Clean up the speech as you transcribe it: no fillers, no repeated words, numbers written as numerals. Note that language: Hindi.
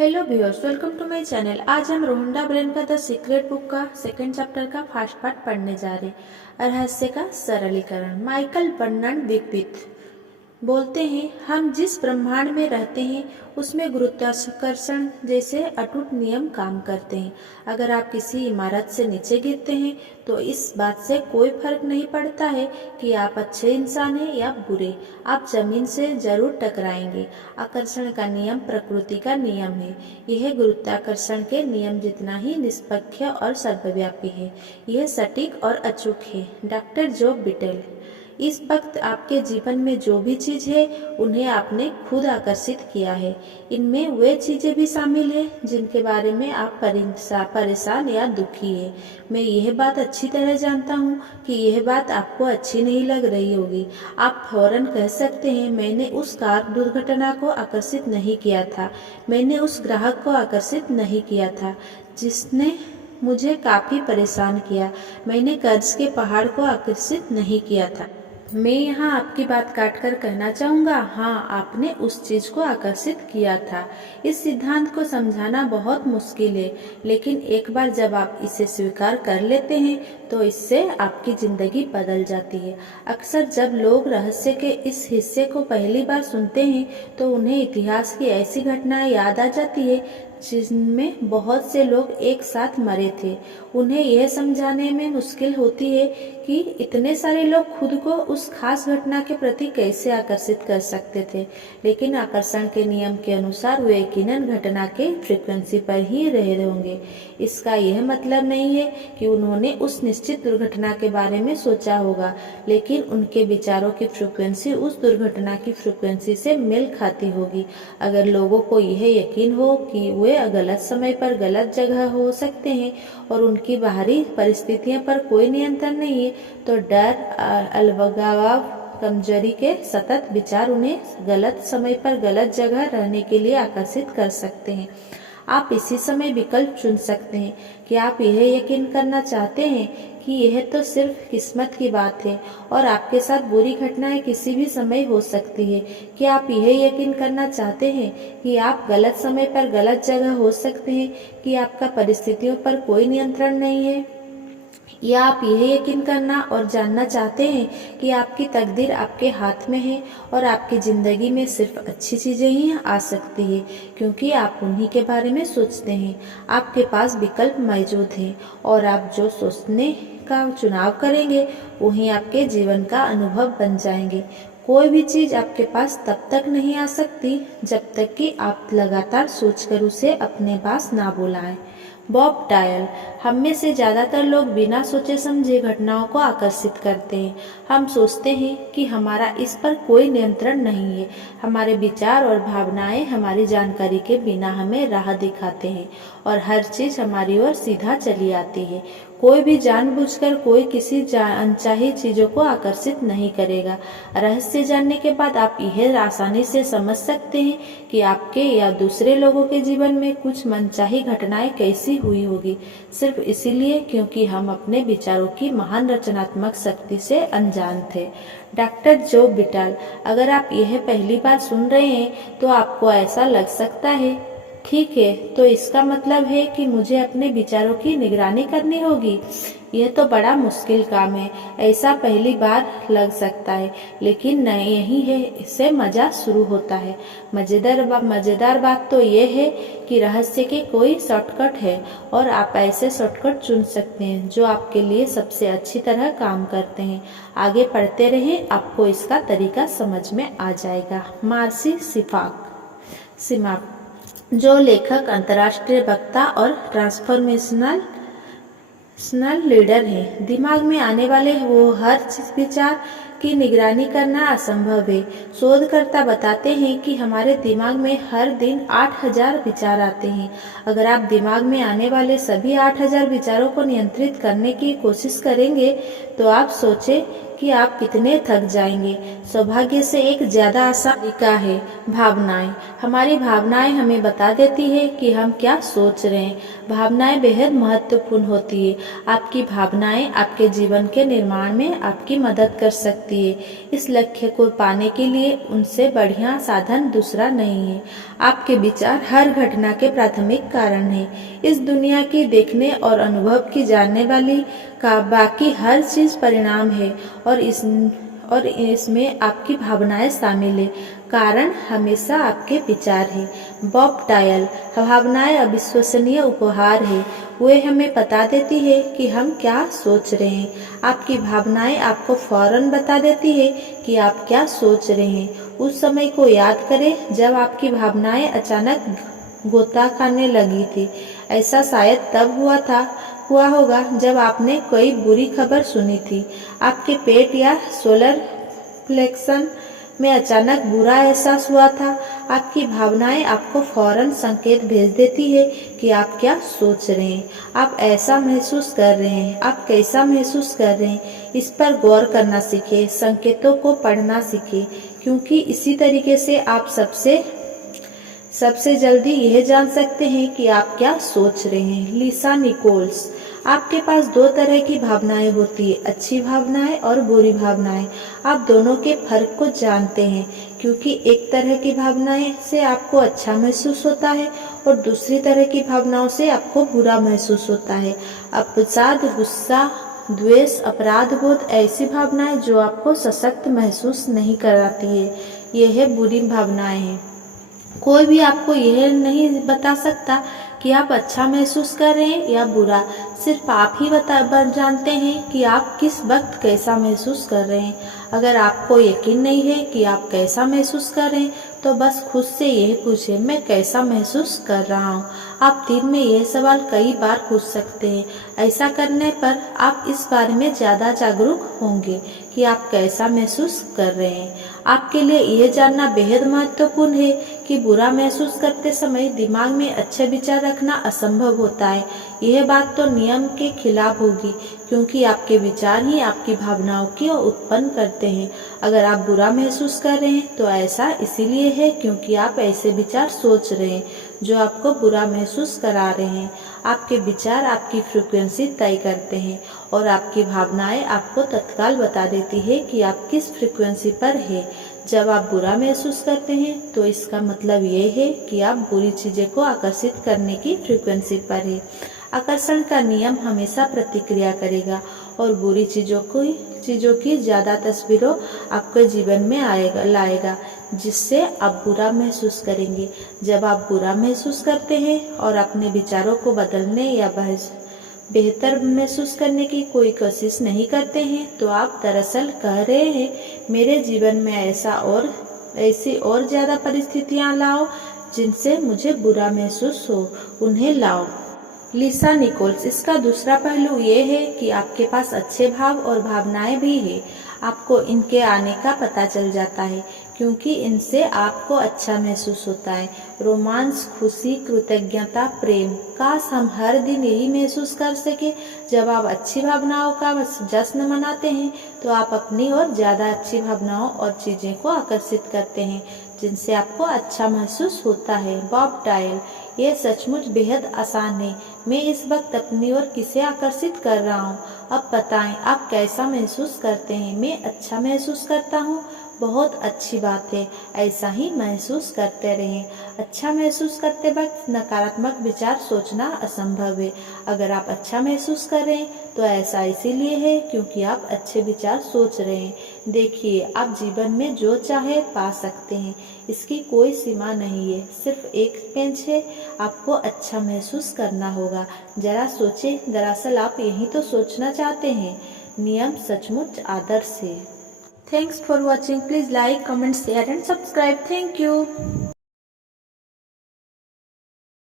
Hello viewers, welcome to my channel. आज हम रोहंडा ब्रेन का द सीक्रेट बुक का सेकंड चैप्टर का फर्स्ट पार्ट पढ़ने जा रहे हैं। रहस्य का सरलीकरण। माइकल बर्नर्ड विकविथ बोलते हैं, हम जिस ब्रह्मांड में रहते हैं उसमें गुरुत्वाकर्षण जैसे अटूट नियम काम करते हैं। अगर आप किसी इमारत से नीचे गिरते हैं तो इस बात से कोई फर्क नहीं पड़ता है कि आप अच्छे इंसान हैं या बुरे, आप जमीन से जरूर टकराएंगे। आकर्षण का नियम प्रकृति का नियम है। यह गुरुत्वाकर्षण के नियम जितना ही निष्पक्ष और सर्वव्यापी है। यह सटीक और अचूक है। Doctor Joe Vitale. इस वक्त आपके जीवन में जो भी चीज है उन्हें आपने खुद आकर्षित किया है। इनमें वे चीजें भी शामिल है जिनके बारे में आप परेशान या दुखी है। मैं यह बात अच्छी तरह जानता हूँ कि यह बात आपको अच्छी नहीं लग रही होगी। आप फौरन कह सकते हैं, मैंने उस कार दुर्घटना को आकर्षित नहीं किया था, मैंने उस ग्राहक को आकर्षित नहीं किया था जिसने मुझे काफी परेशान किया, मैंने कर्ज के पहाड़ को आकर्षित नहीं किया था। मैं यहाँ आपकी बात काटकर कहना चाहूँगा, हाँ, आपने उस चीज को आकर्षित किया था। इस सिद्धांत को समझाना बहुत मुश्किल है, लेकिन एक बार जब आप इसे स्वीकार कर लेते हैं तो इससे आपकी जिंदगी बदल जाती है। अक्सर जब लोग रहस्य के इस हिस्से को पहली बार सुनते हैं तो उन्हें इतिहास की ऐसी घटनाएं याद आ जाती है जिनमें बहुत से लोग एक साथ मरे थे। उन्हें यह समझाने में मुश्किल होती है कि इतने सारे लोग खुद को उस खास घटना के प्रति कैसे आकर्षित कर सकते थे, लेकिन आकर्षण के नियम के अनुसार वे यकीनन घटना के फ्रीक्वेंसी पर ही रहे होंगे। इसका यह मतलब नहीं है कि उन्होंने उस निश्चित दुर्घटना के बारे में सोचा होगा, लेकिन उनके विचारों की फ्रीक्वेंसी उस दुर्घटना की फ्रीक्वेंसी से मेल खाती होगी। अगर लोगों को यह यकीन हो कि वे गलत समय पर गलत जगह हो सकते हैं और उनकी बाहरी परिस्थितियों पर कोई नियंत्रण नहीं है, तो डर, अलगाव, कमजोरी के सतत विचार उन्हें गलत समय पर गलत जगह रहने के लिए आकर्षित कर सकते हैं। आप इसी समय विकल्प चुन सकते हैं कि आप यह यकीन करना चाहते हैं कि यह तो सिर्फ किस्मत की बात है और आपके साथ बुरी घटनाएं किसी भी समय हो सकती है। क्या आप यह यकीन करना चाहते हैं कि आप गलत समय पर गलत जगह हो सकते हैं, कि आपका परिस्थितियों पर कोई नियंत्रण नहीं है? या आप यह यकीन करना और जानना चाहते हैं कि आपकी तकदीर आपके हाथ में है और आपकी जिंदगी में सिर्फ अच्छी चीजें ही आ सकती है क्योंकि आप उन्हीं के बारे में सोचते हैं। आपके पास विकल्प मौजूद हैं और आप जो सोचने का चुनाव करेंगे वही आपके जीवन का अनुभव बन जाएंगे। कोई भी चीज आपके पास तब तक नहीं आ सकती जब तक कि आप लगातार सोचकर उसे अपने पास ना बुलाएं। Bob dial. हम में से ज्यादातर लोग बिना सोचे समझे घटनाओं को आकर्षित करते हैं। हम सोचते हैं कि हमारा इस पर कोई नियंत्रण नहीं है। हमारे विचार और भावनाएं हमारी जानकारी के बिना हमें राह दिखाते हैं और हर चीज हमारी ओर सीधा चली आती है। कोई भी जानबूझकर कोई किसी अनचाही चीजों को आकर्षित नहीं करेगा। रहस्य जानने के बाद आप यह आसानी से समझ सकते हैं कि आपके या दूसरे लोगों के जीवन में कुछ मनचाही घटनाएं कैसी हुई होगी, सिर्फ इसीलिए क्योंकि हम अपने विचारों की महान रचनात्मक शक्ति से अनजान थे। डॉक्टर जो बिटल। अगर आप यह पहली बार सुन रहे हैं तो आपको ऐसा लग सकता है, ठीक है, तो इसका मतलब है कि मुझे अपने विचारों की निगरानी करनी होगी। यह तो बड़ा मुश्किल काम है, ऐसा पहली बार लग सकता है, लेकिन नहीं, यही है, इससे मजा शुरू होता है। मजेदार बात तो यह है कि रहस्य के कोई शॉर्टकट है और आप ऐसे शॉर्टकट चुन सकते हैं जो आपके लिए सबसे अच्छी तरह काम करते हैं। आगे पढ़ते रहें, आपको इसका तरीका समझ में आ जाएगा। मार्सी सिमाक, जो लेखक, अंतर्राष्ट्रीय वक्ता और ट्रांसफॉर्मेशनल लीडर हैं। दिमाग में आने वाले वो हर विचार की निगरानी करना असंभव है। शोधकर्ता बताते हैं कि हमारे दिमाग में हर दिन 8000 विचार आते हैं। अगर आप दिमाग में आने वाले सभी 8000 विचारों को नियंत्रित करने की कोशिश करेंगे तो आप सोचें कि आप कितने थक जाएंगे। सौभाग्य से एक ज्यादा आसान तरीका है भावनाएं। हमारी भावनाएं हमें बता देती है कि हम क्या सोच रहे हैं। भावनाएं बेहद महत्वपूर्ण होती है। आपकी भावनाएं आपके जीवन के निर्माण में आपकी मदद कर सकती सकती है। इस लक्ष्य को पाने के लिए उनसे बढ़िया साधन दूसरा नहीं है। आपके विचार हर घटना के प्राथमिक कारण है। इस दुनिया की देखने और अनुभव की जानने वाली का बाकी हर चीज परिणाम है और इसमें आपकी भावनाएं शामिल है। कारण हमेशा आपके विचार है। Bob dial. भावनाएं अविश्वसनीय उपहार है। वे हमें बता देती है कि हम क्या सोच रहे हैं। आपकी भावनाएं आपको फौरन बता देती है कि आप क्या सोच रहे हैं। उस समय को याद करें जब आपकी भावनाएं अचानक गोता खाने लगी थी। ऐसा शायद तब हुआ होगा जब आपने कोई बुरी खबर सुनी थी। आपके पेट या सोलर प्लेक्सन में अचानक बुरा एहसास हुआ था। आपकी भावनाएं आपको फौरन संकेत भेज देती है कि आप क्या सोच रहे हैं, आप ऐसा महसूस कर रहे हैं, आप कैसा महसूस कर रहे हैं। इस पर गौर करना सीखें, संकेतों को पढ़ना सीखें, क्योंकि इसी तरीके से आप सबसे जल्दी यह जान सकते हैं कि आप क्या सोच रहे हैं। लिसा निकोल्स। आपके पास दो तरह की भावनाएं होती है, अच्छी भावनाएं और बुरी भावनाएं। आप दोनों के फर्क को जानते हैं, क्योंकि एक तरह की भावनाएं से आपको अच्छा महसूस होता है और दूसरी तरह की भावनाओं से आपको बुरा महसूस होता है। अवसाद, गुस्सा, द्वेष, अपराध बोध ऐसी भावनाएं जो आपको सशक्त महसूस नहीं कराती है, यह बुरी भावनाएं हैं। कोई भी आपको यह नहीं बता सकता कि आप अच्छा महसूस कर रहे हैं या बुरा। सिर्फ आप ही जानते हैं कि आप किस वक्त कैसा महसूस कर रहे हैं। अगर आपको यकीन नहीं है कि आप कैसा महसूस कर रहे हैं, तो बस खुद से यह पूछें, मैं कैसा महसूस कर रहा हूँ। आप दिन में यह सवाल कई बार पूछ सकते हैं। ऐसा करने पर आप इस बारे में ज़्यादा जागरूक होंगे कि आप कैसा महसूस कर रहे हैं। आपके लिए यह जानना बेहद महत्वपूर्ण है कि बुरा महसूस करते समय दिमाग में अच्छे विचार रखना असंभव होता है। यह बात तो नियम के खिलाफ होगी, क्योंकि आपके विचार ही आपकी भावनाओं की उत्पन्न करते हैं। अगर आप बुरा महसूस कर रहे हैं तो ऐसा इसीलिए है क्योंकि आप ऐसे विचार सोच रहे हैं जो आपको बुरा महसूस करा रहे हैं। आपके विचार आपकी फ्रीक्वेंसी तय करते हैं और आपकी भावनाएं आपको तत्काल बता देती है कि आप किस फ्रीक्वेंसी पर है। जब आप बुरा महसूस करते हैं तो इसका मतलब ये है कि आप बुरी चीजें को आकर्षित करने की फ्रीक्वेंसी पर है। आकर्षण का नियम हमेशा प्रतिक्रिया करेगा और बुरी चीजों की ज्यादा तस्वीरों आपके जीवन में लाएगा, जिससे आप बुरा महसूस करेंगे। जब आप बुरा महसूस करते हैं और अपने विचारों को बदलने या बेहतर महसूस करने की कोई कोशिश नहीं करते हैं, तो आप दरअसल कह रहे हैं, मेरे जीवन में ऐसी और ज्यादा परिस्थितियां लाओ जिनसे मुझे बुरा महसूस हो, उन्हें लाओ। लिसा निकोल्स। इसका दूसरा पहलू ये है कि आपके पास अच्छे भाव और भावनाएं भी है। आपको इनके आने का पता चल जाता है, क्योंकि इनसे आपको अच्छा महसूस होता है। रोमांस, खुशी, कृतज्ञता, प्रेम। काश हम हर दिन यही महसूस कर सके। जब आप अच्छी भावनाओं का जश्न मनाते हैं तो आप अपनी ओर ज्यादा अच्छी भावनाओं और चीजें को आकर्षित करते हैं जिनसे आपको अच्छा महसूस होता है। Bob dial. यह सचमुच बेहद आसान है। मैं इस वक्त अपनी ओर किसे आकर्षित कर रहा हूँ? अब बताएं, आप कैसा महसूस करते हैं? मैं अच्छा महसूस करता हूँ। बहुत अच्छी बात है, ऐसा ही महसूस करते रहें। अच्छा महसूस करते वक्त नकारात्मक विचार सोचना असंभव है। अगर आप अच्छा महसूस कर रहे हैं तो ऐसा इसीलिए है क्योंकि आप अच्छे विचार सोच रहे हैं। देखिए, आप जीवन में जो चाहे पा सकते हैं। इसकी कोई सीमा नहीं है, सिर्फ एक पेंच है। आपको अच्छा महसूस करना होगा। जरा सोचें, दरअसल आप यही तो सोचना चाहते हैं। नियम सचमुच आदर्श है। Thanks for watching. Please like, comment, share and subscribe. Thank you.